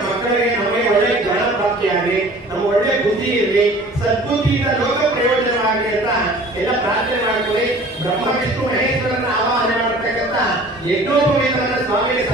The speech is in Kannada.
ನಮ್ಮ ಮಕ್ಕಳಿಗೆ ನಮಗೆ ಒಳ್ಳೆ ಜ್ಞಾನ ಪ್ರಾಪ್ತಿಯಾಗಲಿ, ನಮ್ಮ ಒಳ್ಳೆ ಬುದ್ಧಿ ಇರಲಿ, ಸದ್ಬುದ್ಧಿಯಿಂದ ಲೋಕ ಪ್ರಯೋಜನವಾಗಲಿ ಅಂತ ಎಲ್ಲ ಪ್ರಾರ್ಥನೆ ಮಾಡ್ಕೊಳ್ಳಿ. ಬ್ರಹ್ಮ ವಿಷ್ಣು ಮಹೇಶ್ವರನ ಆವಾಹನೆ ಮಾಡತಕ್ಕಂಥ ಯಜ್ಞೋಪವೀತರನ್ನ ಸ್ವಾಮಿಗೆ